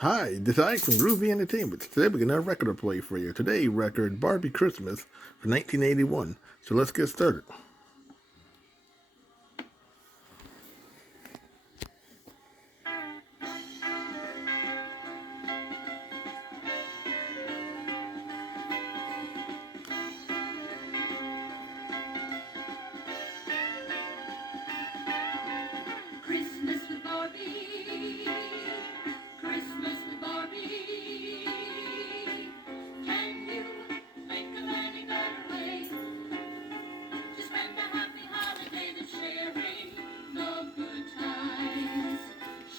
Hi, this is Ike from Groovy Entertainment. Today we got another record to play for you. Today record Barbie Christmas from 1981. So let's get started. Christmas with Barbie. Christmas with Barbie. Can you think of any better way to spend a happy holiday than sharing the good times,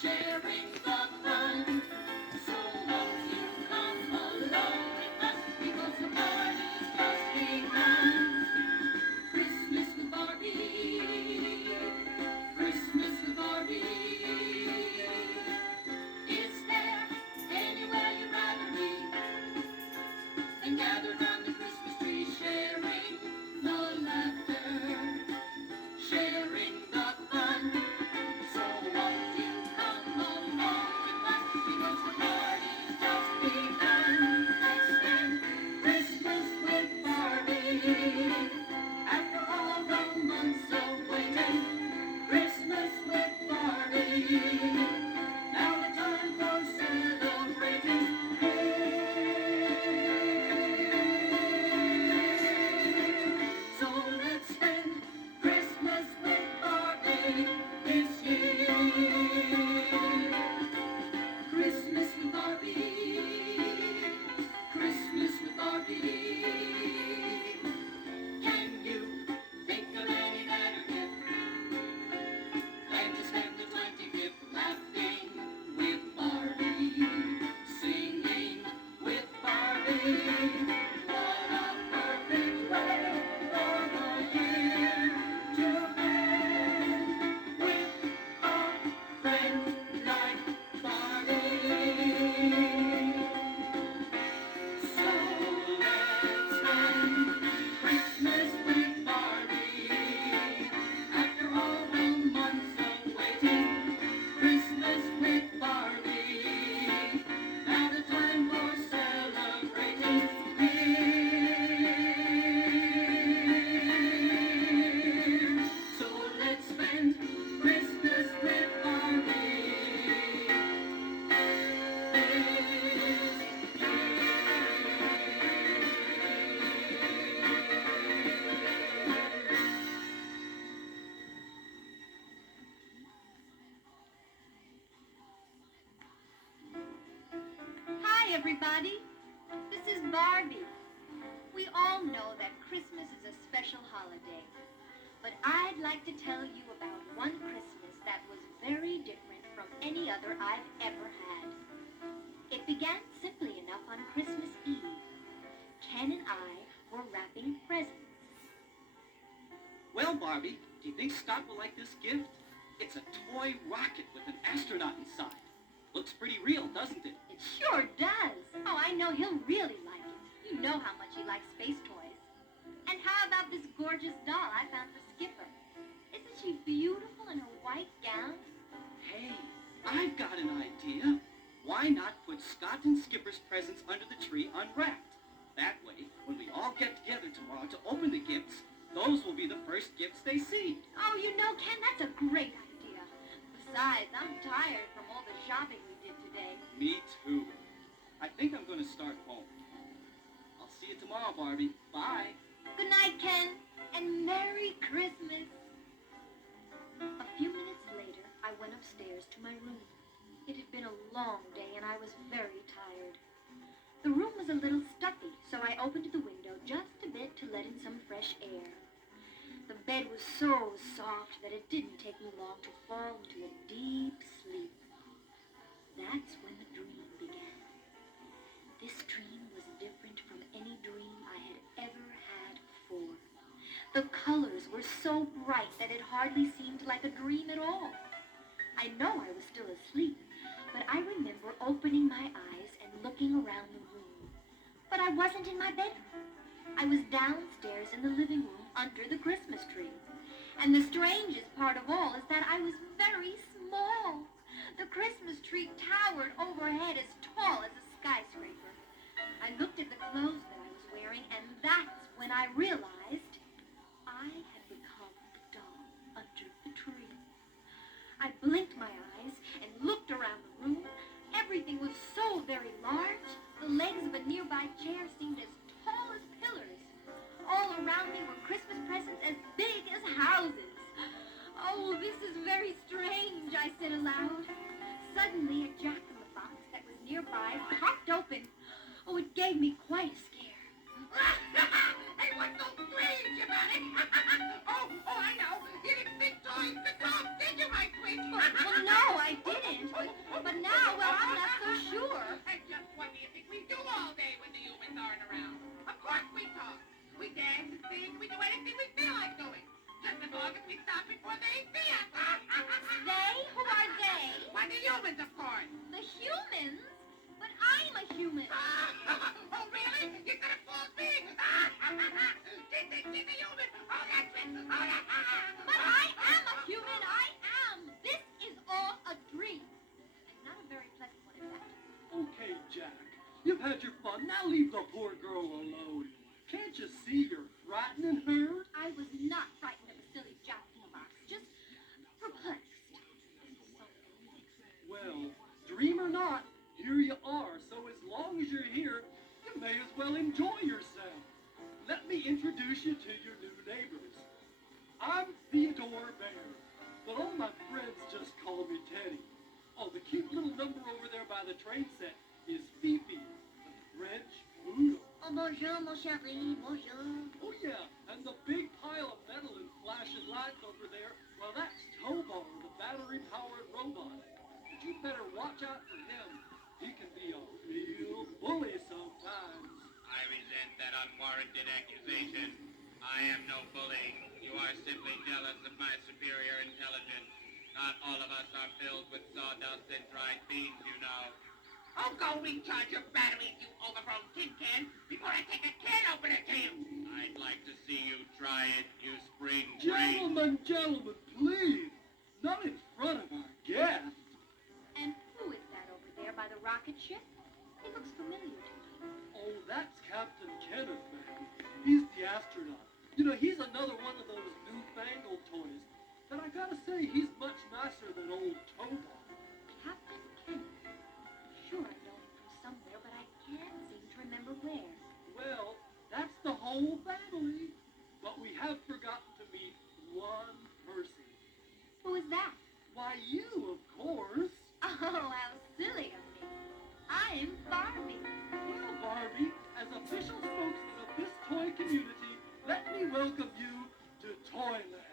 sharing the fun? So won't you come along with us because the party's just begun? Christmas with Barbie. Christmas with Barbie. Is there anywhere you'd rather be than gathered round the Christmas tree, sharing the laughter, sharing the fun? So won't you come along with us because the party's just begun? Let's spend Christmas with Barbie. After all the months of waiting, Christmas with Barbie. Now the time for celebrating. So let's spend Christmas with Barbie this year. Christmas with Barbie. Christmas with Barbie. Can you think of any better gift than to spend the 25th laughing with Barbie, singing with Barbie? What a perfect way for the year to end with a friend like Barbie. So let's spend Christmas with Barbie. After all the months of waiting, Christmas with Barbie. Now the time for celebrating here. So let's spend Christmas with Barbie this Hi, everybody. This is Barbie. We all know that Christmas is a special holiday, but I'd like to tell you about one Christmas that was very different from any other I've ever had. It began simply enough on Christmas Eve. Ken and I were wrapping presents. Well, Barbie, do you think Scott will like this gift? It's a toy rocket with an astronaut inside. Looks pretty real, doesn't it? It sure does. Oh, I know he'll really like it. You know how much he likes space toys. And how about this gorgeous doll I found for Skipper? Isn't she beautiful in her white gown? Hey, I've got an idea. Why not put Scott and Skipper's presents under the tree unwrapped? That way, when we all get together tomorrow to open the gifts, those will be the first gifts they see. Oh, you know, Ken, that's a great idea. Besides, I'm tired from all the shopping we did today. Me too. I think I'm going to start home. I'll see you tomorrow, Barbie. Bye. Good night, Ken, and Merry Christmas. A few minutes later, I went upstairs to my room. It had been a long day, and I was very tired. The room was a little stuffy, so I opened the window just a bit to let in some fresh air. The bed was so soft that it didn't take me long to fall into a deep sleep. That's when the dream began. This dream was different from any dream I had ever had before. The colors were so bright that it hardly seemed like a dream at all. I know I was still asleep, but I remember opening my eyes and looking around the room. But I wasn't in my bedroom. I was downstairs in the living room under the Christmas tree. And the strangest part of all is that I was very small. The Christmas tree towered overhead as tall as a skyscraper. I looked at the clothes that I was wearing, and that's when I realized I had become the doll under the tree. I blinked my eyes and looked around the room. Everything was so very large. The legs of a nearby chair seemed as tall as pillars. All around me were Christmas presents as big as houses. Oh, this is very strange, I said aloud. Suddenly, a jack-in-the-box that was nearby popped open. Oh, it gave me quite a scare. Hey, what's so strange about it? oh, I know. You didn't think toys could talk, did you, my sweet? Well, no, I didn't. But now, well, I'm not so sure. And just what do you think we do all day when the humans aren't around? Of course we talk. We dance and sing. We do anything we feel like doing. Just as long as we stop before they see us. They? Who are they? Why, the humans, of course. The humans? But I'm a human. Oh, really? You're gonna fool me? She's a human. Oh, that's it. Oh, But I am a human. I am. This is all a dream. And not a very pleasant one, in fact. Okay, Jack. You've had your fun. Now leave the poor girl alone. Can't you see you're frightening her? I was not frightened of a silly jack-in-the-box. Just perplexed. This is so amazing. Well, dream or not, here you are. So as long as you're here, you may as well enjoy yourself. Let me introduce you to your new neighbors. I'm Theodore Bear, but all my friends just call me Teddy. Oh, the cute little number over there by the train set is Fifi, the French poodle. Oh, bonjour, mon chéri. Bonjour. Oh yeah, and the big pile of metal and flashing lights over there, well that's Tobo, the battery-powered robot. But you better watch out for him. He can be a real bully sometimes. I resent that unwarranted accusation. I am no bully. You are simply jealous of my superior intelligence. Not all of us are filled with sawdust and dried beans, you know. Oh, go recharge your batteries, you overgrown tin can, before I take a can opener to you. I'd like to see you try it, you spring brain. Gentlemen, please! Not in front of our guest. And who is that over there by the rocket ship? He looks familiar to me. Oh, that's Captain Kenneth, man. He's the astronaut. You know, he's another one of those newfangled toys. But I gotta say, he's much nicer than old Tobo. Captain Kenneth. Sure, I know him from somewhere, but I can't seem to remember where. Well, that's the whole family. But we have forgotten to meet one person. Who is that? Why, you, of course. Oh, how silly of me. I'm Barbie. Well, Barbie, as official spokesman of this toy community, let me welcome you to Toyland.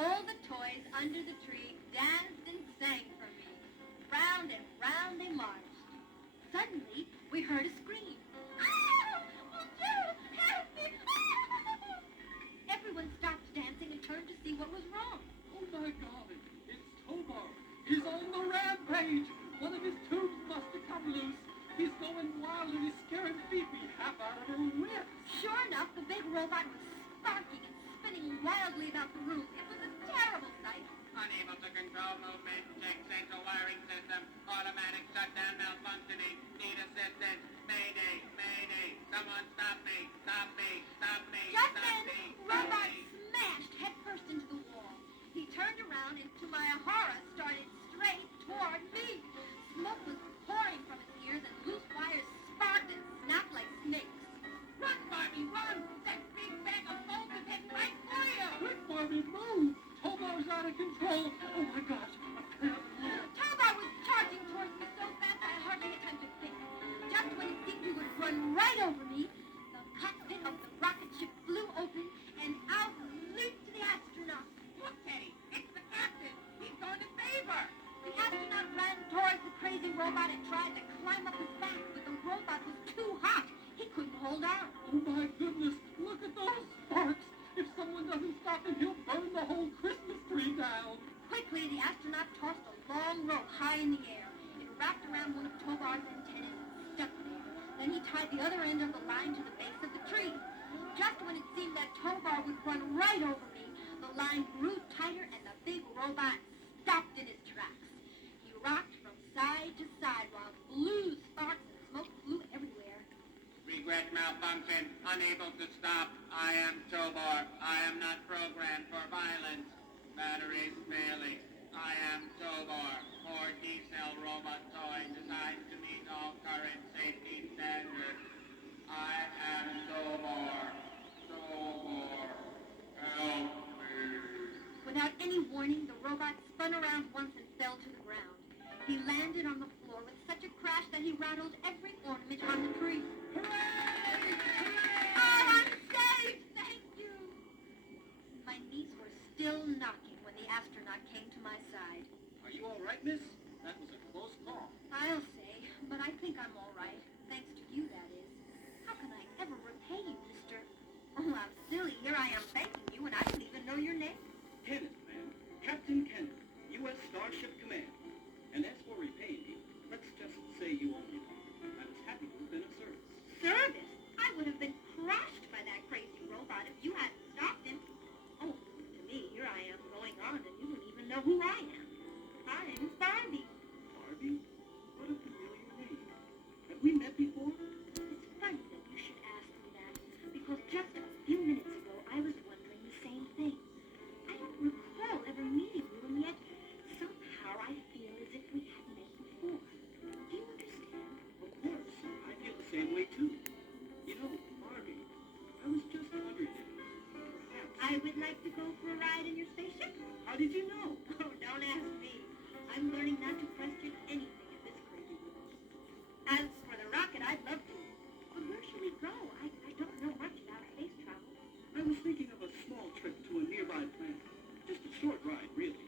All the toys under the tree danced and sang for me. Round and round they marched. Suddenly, we heard a scream. Ah! Oh, Joe, help me! Ah! Everyone stopped dancing and turned to see what was wrong. Oh my God, it's Tobar. He's on the rampage. One of his tubes must have come loose. He's going wild and he's scaring Phoebe half out of her wits. Sure enough, the big robot was sparking and spinning wildly about the room. It was a terrible sight. Unable to control movement. Check central wiring system. Automatic shutdown malfunctioning. Need assistance. Mayday. Mayday. Someone stop me. Stop me. Stop me. Just Stop then, me. robot smashed headfirst into the wall. He turned around and, to my horror, started straight toward me. Smoke was pouring from his ears and loose wires sparked and snapped like snakes. Run, Barbie, run! That big bag of bolts is heading right for you! Quick, Barbie, move! Tobar's out of control. Oh my gosh, Tobar was charging towards me so fast I hardly had time to think. Just when it seemed he would run right over me, the cockpit of the rocket ship flew open and out leaped the astronaut. Look, Teddy, it's the captain. He's going to save her. The astronaut ran towards the crazy robot and tried to climb up his back, but the robot was too hot. He couldn't hold on. oh my goodness, look at those sparks. If someone doesn't stop him, he'll burn the whole Christmas tree down. Quickly, the astronaut tossed a long rope high in the air. It wrapped around one of Tobar's antennas and stuck there. Then he tied the other end of the line to the base of the tree. Just when it seemed that Tobar would run right over me, the line grew tighter and the big robot stopped in his tracks. He rocked from side to side while blue sparks and smoke flew everywhere. Regret malfunction. Unable to stop. I am Tobar. I am not programmed for violence. Batteries failing. I am Tobar. 4D cell robot toy designed to meet all current safety standards. I am Tobar. Tobar. Help me. Without any warning, the robot spun around once and fell to the ground. He landed on the floor with such a crash that he rattled every ornament on the tree. Hooray! Oh, I'm saved! Thank you! My knees were still knocking when the astronaut came to my side. Are you all right, miss? That was a close call. I'll say, but I think I'm all right. Thanks to you, that is. How can I ever repay you, Mr. Oh, I'm silly. Here I am thanking you, and I didn't even know your name. Kenneth, ma'am. Captain Kenneth, U.S. Starship Command. And as for repaying me, let's just say you owe me one. I was happy to have been of service. Service? I would have been crushed by that crazy robot if you hadn't stopped him. Oh, to me, here I am going on, and you don't even know who I am. I'm Barbie. Barbie? What a familiar name. Have we met before? It's funny that you should ask me that, because just a few minutes ago, I was wondering the same thing. I don't recall ever meeting you, and yet somehow I feel as if we had met before. Do you understand? Of course. I feel the same way, too. You know, Barbie, I was just wondering if perhaps... I would like to go for a ride in your spaceship. How did you know? Oh, don't ask me. I'm learning not to question anything in this crazy world. As for the rocket, I'd love to. But where should we go? I don't know much about space travel. I was thinking of a small trip to a nearby planet. Just a short ride, really.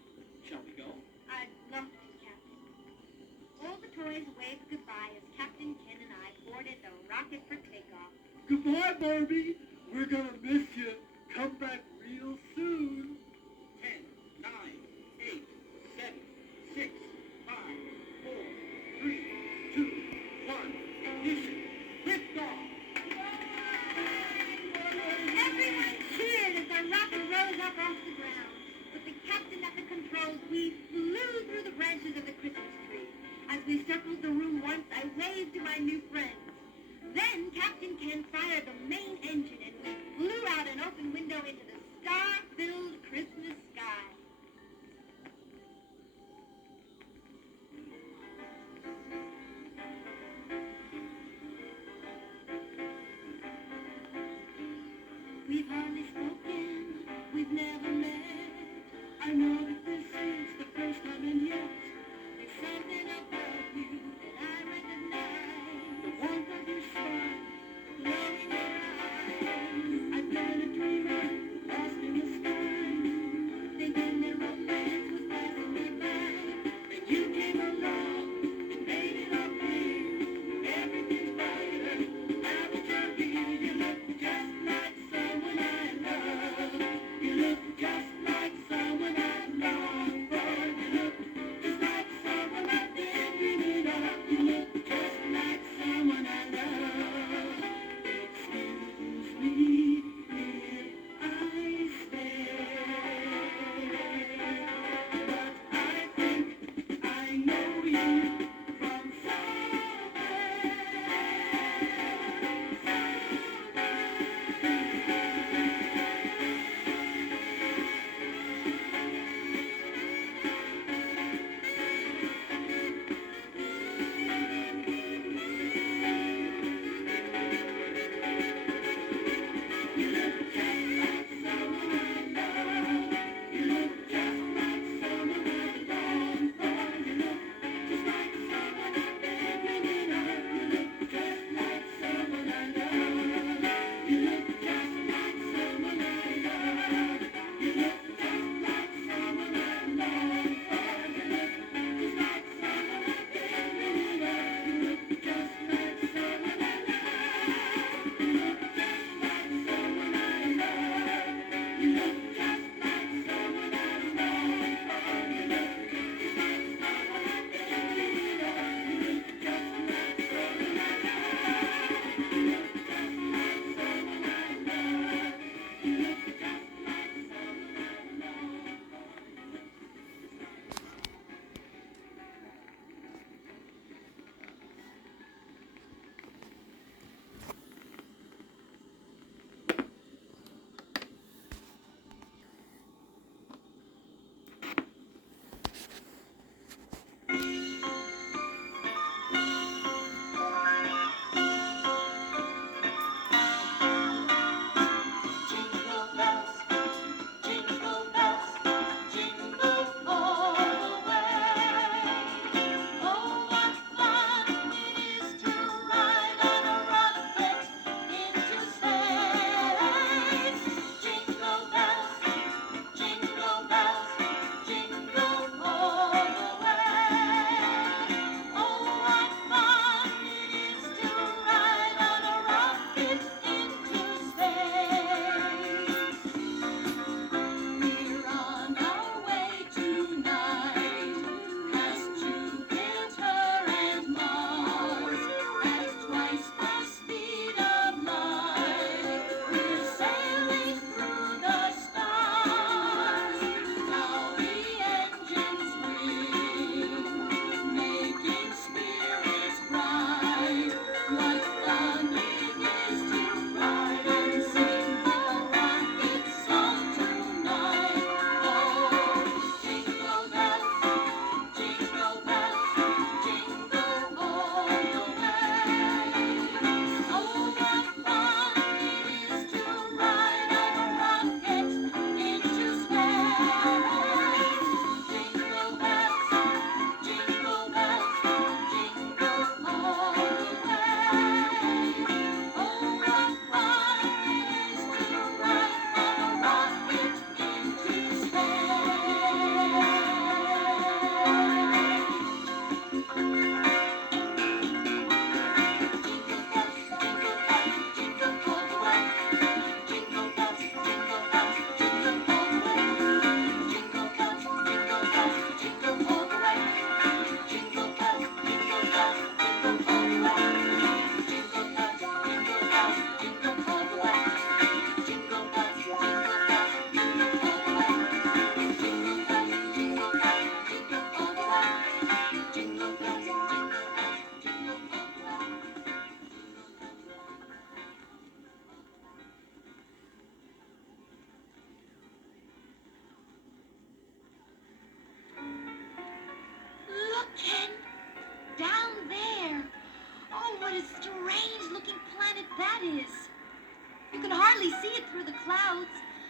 Shall we go? I'd love to, Captain. All the toys waved goodbye as Captain Ken and I boarded the rocket for takeoff. Goodbye, Barbie. We're gonna miss you. Come back real soon. 10, 9, 8, 7, 6, 5, 4, 3, 2, 1. Ignition. Lift off. Everyone cheered as the rocket rose up off the ground. With the captain at the controls, we flew through the branches of the Christmas tree. As we circled the room once, I waved to my new friends. Then Captain Ken fired the main engine, and we flew out an open window into the star-filled Christmas sky. We've hardly spoken, we've never met. I know that this is the first time, and yet there's something about you that I recognize. The warmth of your smile, the love in your eyes. I've been a dreamer, lost in the sky, thinking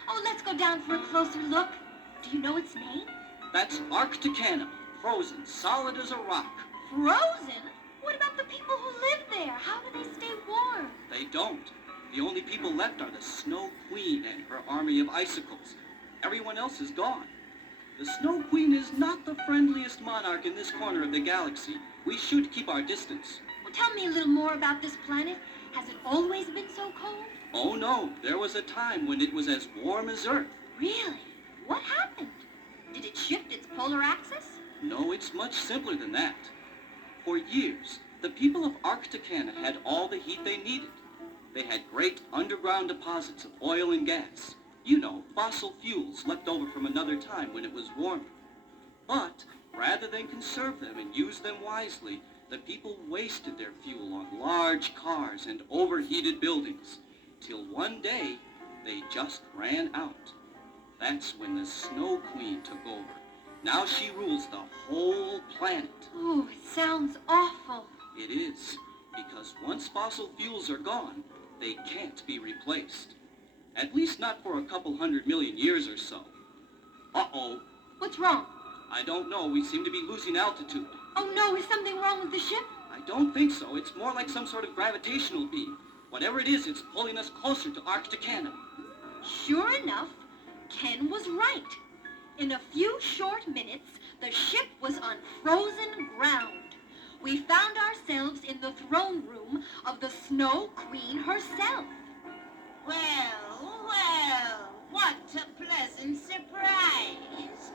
Oh, let's go down for a closer look. Do you know its name? That's Arcticana, frozen, solid as a rock. Frozen? What about the people who live there? How do they stay warm? They don't. The only people left are the Snow Queen and her army of icicles. Everyone else is gone. The Snow Queen is not the friendliest monarch in this corner of the galaxy. We should keep our distance. Well, tell me a little more about this planet. Has it always been so cold? Oh no, there was a time when it was as warm as Earth. Really? What happened? Did it shift its polar axis? No, it's much simpler than that. For years, the people of Arcticana had all the heat they needed. They had great underground deposits of oil and gas. You know, fossil fuels left over from another time when it was warmer. But rather than conserve them and use them wisely, the people wasted their fuel on large cars and overheated buildings, till one day they just ran out. That's when the Snow Queen took over. Now she rules the whole planet. Oh, it sounds awful. It is, because once fossil fuels are gone, they can't be replaced. At least not for a couple 100 million years or so. Uh-oh. What's wrong? I don't know. We seem to be losing altitude. Oh no, is something wrong with the ship? I don't think so. It's more like some sort of gravitational beam. Whatever it is, it's pulling us closer to Arcticana. Sure enough, Ken was right. In a few short minutes, the ship was on frozen ground. We found ourselves in the throne room of the Snow Queen herself. Well, well, what a pleasant surprise.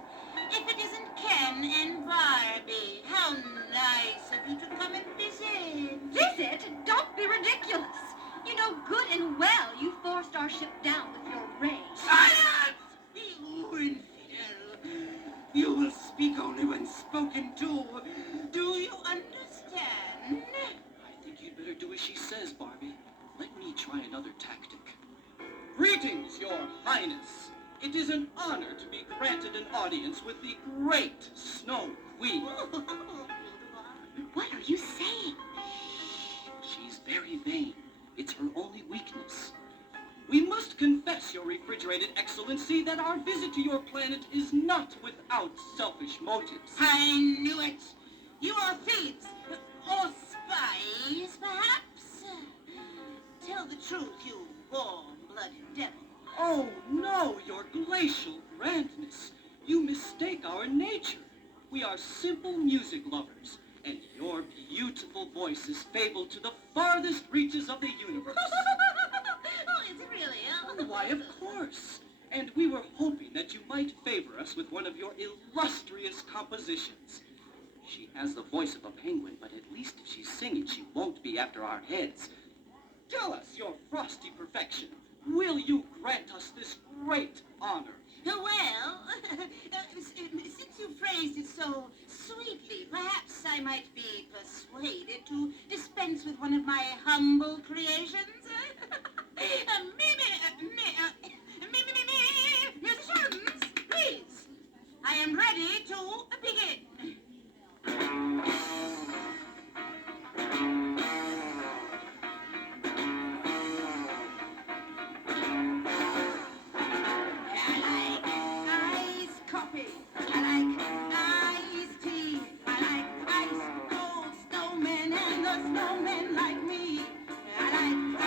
If it isn't Ken and Barbie, how nice of you to come and visit. Visit? Don't be ridiculous. You know good and well you forced our ship down with your ray. Silence! You infidel. You will speak only when spoken to. Do you understand? I think you'd better do as she says, Barbie. Let me try another tactic. Greetings, Your Highness. It is an honor to be granted an audience with the great Snow Queen. What are you saying? She's very vain. It's her only weakness. We must confess, Your Refrigerated Excellency, that our visit to your planet is not without selfish motives. I knew it. You are thieves. Or spies, perhaps. Tell the truth, you warm-blooded devil. Oh, no, Your Glacial Grandness. You mistake our nature. We are simple music lovers, and your beautiful voice is fabled to the farthest reaches of the universe. Oh, is it really? Why, of course. And we were hoping that you might favor us with one of your illustrious compositions. She has the voice of a penguin, but at least if she's singing, she won't be after our heads. Tell us, Your frosty perfection, will you grant us this great honor? Well, since you phrased it so sweetly, perhaps I might be persuaded to dispense with one of my humble creations. Musicians, please. I am ready to begin. I like iced coffee. I like iced tea. I like ice cold snowmen and the snowmen like me. I like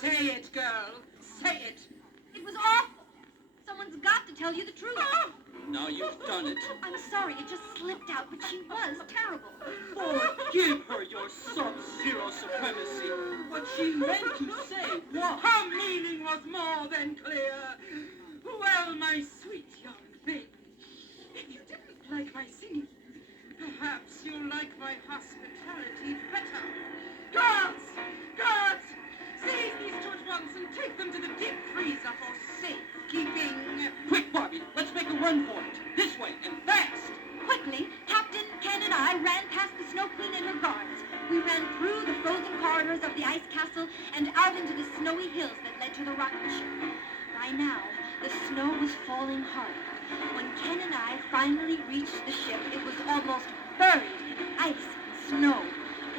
Say it, girl. Say it. It was awful. Someone's got to tell you the truth. Now you've done it. I'm sorry, it just slipped out, but she was terrible. Forgive her your sub-zero supremacy. What she meant to say was... Her meaning was more than clear. Well, my sweet young thing, if you didn't like my singing, perhaps you'll like my hospitality better. Guards! Guards! Seize these two at once and take them to the deep freezer for safekeeping. Quick, Barbie, let's make a run for it. This way, and fast. Quickly, Captain, Ken, and I ran past the Snow Queen and her guards. We ran through the frozen corridors of the ice castle and out into the snowy hills that led to the rocket ship. By now, the snow was falling hard. When Ken and I finally reached the ship, it was almost buried in ice and snow.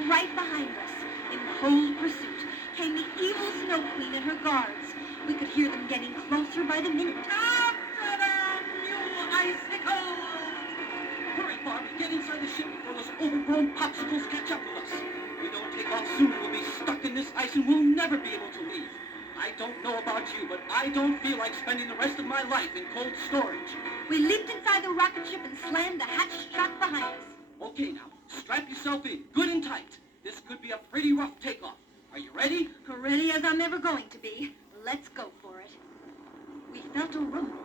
Right behind us, in cold pursuit, came the evil Snow Queen and her guards. We could hear them getting closer by the minute. After them, you icicles! Hurry, Barbie, get inside the ship before those overgrown popsicles catch up with us. If we don't take off soon, we'll be stuck in this ice and we'll never be able to leave. I don't know about you, but I don't feel like spending the rest of my life in cold storage. We leaped inside the rocket ship and slammed the hatch shut behind us. Okay, now, strap yourself in, good and tight. This could be a pretty rough takeoff. Are you ready? Ready as I'm ever going to be. Let's go for it. We felt a rumble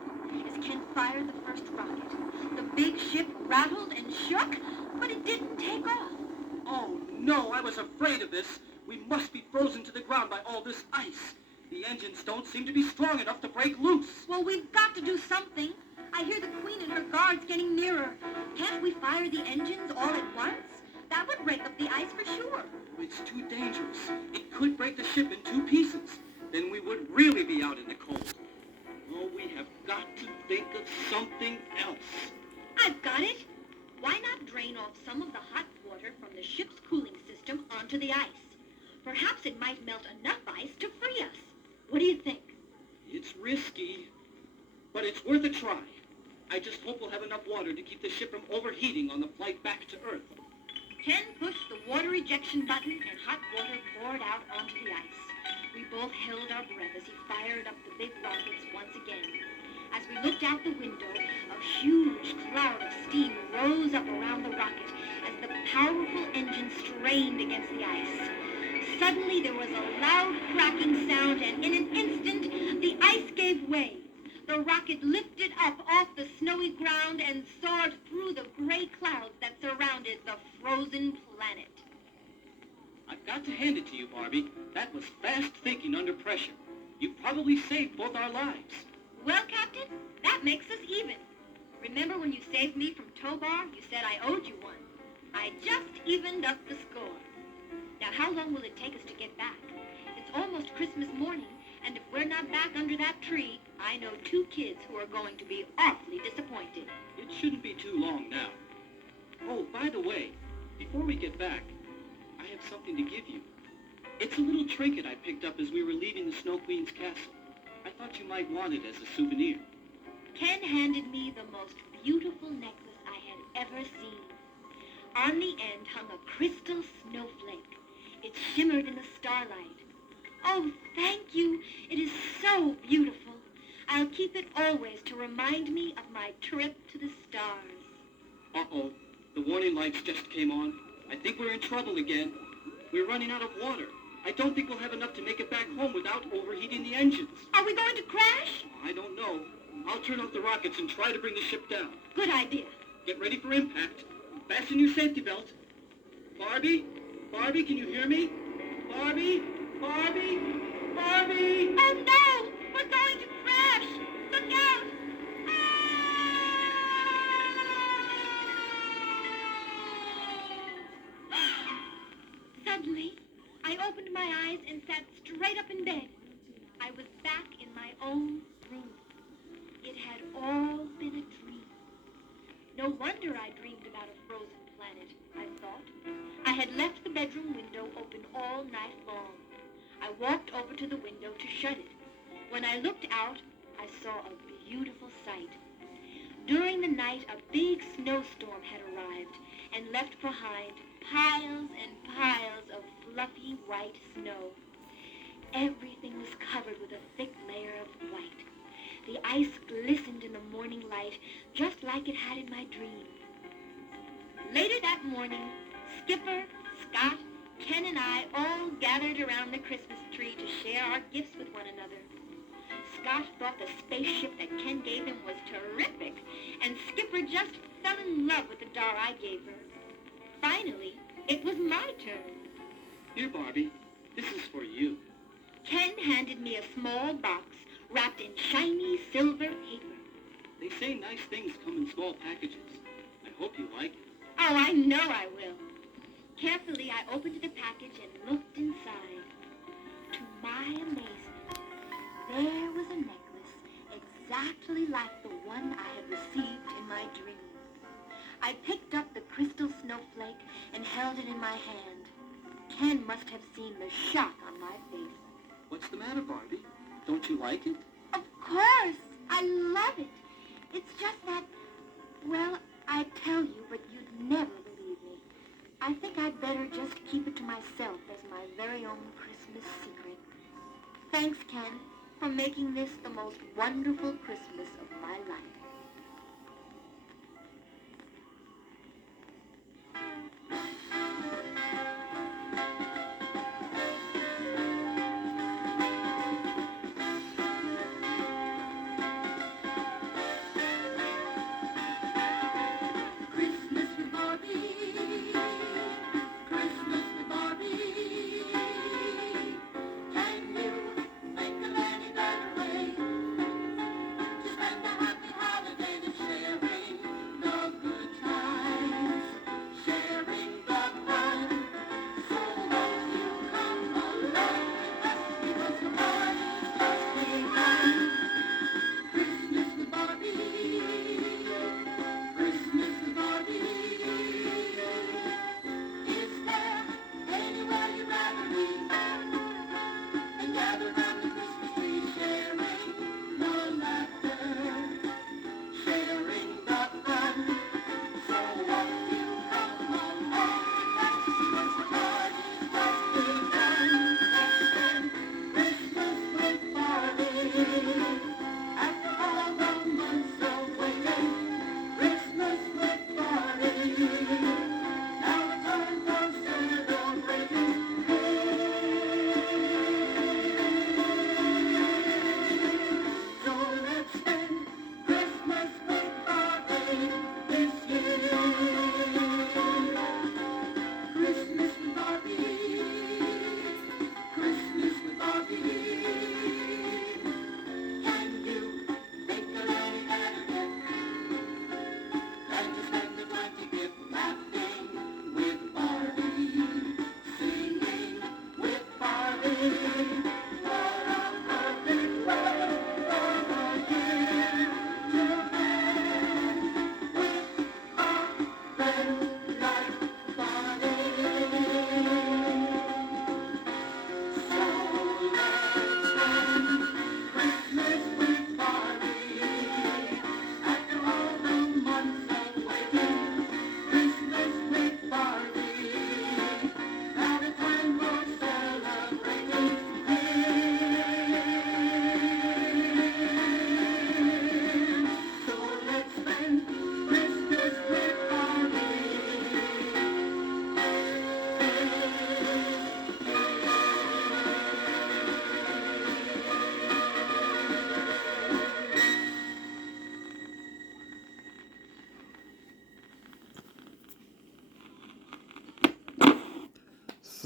as Ken fired the first rocket. The big ship rattled and shook, but it didn't take off. Oh, no, I was afraid of this. We must be frozen to the ground by all this ice. The engines don't seem to be strong enough to break loose. Well, we've got to do something. I hear the Queen and her guards getting nearer. Can't we fire the engines all at once? That would break up the ice for sure. It's too dangerous. It could break the ship in two pieces. Then we would really be out in the cold. Oh, we have got to think of something else. I've got it. Why not drain off some of the hot water from the ship's cooling system onto the ice? Perhaps it might melt enough ice to free us. What do you think? It's risky, but it's worth a try. I just hope we'll have enough water to keep the ship from overheating on the flight back to Earth. Ken pushed the water ejection button and hot water poured out onto the ice. We both held our breath as he fired up the big rockets once again. As we looked out the window, a huge cloud of steam rose up around the rocket as the powerful engine strained against the ice. Suddenly there was a loud cracking sound, and in an instant the ice gave way. The rocket lifted up off the snowy ground and soared through the gray clouds that surrounded the frozen planet. I've got to hand it to you, Barbie. That was fast thinking under pressure. You probably saved both our lives. Well, Captain, that makes us even. Remember when you saved me from Tobar? You said I owed you one. I just evened up the score. Now, how long will it take us to get back? It's almost Christmas morning, and if we're not back under that tree, I know two kids who are going to be awfully disappointed. It shouldn't be too long now. Oh, by the way, before we get back, I have something to give you. It's a little trinket I picked up as we were leaving the Snow Queen's castle. I thought you might want it as a souvenir. Ken handed me the most beautiful necklace I had ever seen. On the end hung a crystal snowflake. It shimmered in the starlight. Oh, thank you. It is so beautiful. I'll keep it always to remind me of my trip to the stars. Uh-oh. The warning lights just came on. I think we're in trouble again. We're running out of water. I don't think we'll have enough to make it back home without overheating the engines. Are we going to crash? I don't know. I'll turn off the rockets and try to bring the ship down. Good idea. Get ready for impact. Fasten your safety belt. Barbie? Barbie, can you hear me? Barbie? Barbie? Barbie? Oh, no! We're going to crash! Look out! Suddenly, I opened my eyes and sat straight up in bed. I was back in my own room. It had all been a dream. No wonder I dreamed about a frozen planet, I thought. I had left the bedroom window open all night long. I walked over to the window to shut it. When I looked out, I saw a beautiful sight. During the night, a big snowstorm had arrived and left behind piles and piles of fluffy white snow. Everything ice glistened in the morning light, just like it had in my dream. Later that morning, Skipper, Scott, Ken, and I all gathered around the Christmas tree to share our gifts with one another. Scott thought the spaceship that Ken gave him was terrific, and Skipper just fell in love with the doll I gave her. Finally, it was my turn. Here, Barbie. This is for you. Ken handed me a small box wrapped in shiny silver paper. They say nice things come in small packages. I hope you like it. Oh, I know I will. Carefully, I opened the package and looked inside. To my amazement, there was a necklace exactly like the one I had received in my dream. I picked up the crystal snowflake and held it in my hand. Ken must have seen the shock on my face. What's the matter, Barbie? Don't you like it? Of course! I love it! It's just that, well, I'd tell you, but you'd never believe me. I think I'd better just keep it to myself as my very own Christmas secret. Thanks, Ken, for making this the most wonderful Christmas of my life.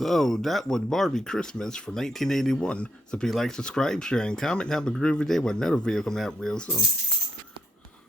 So that was Barbie Christmas for 1981. So if you like, subscribe, share, and comment. Have a groovy day with another video coming out real soon.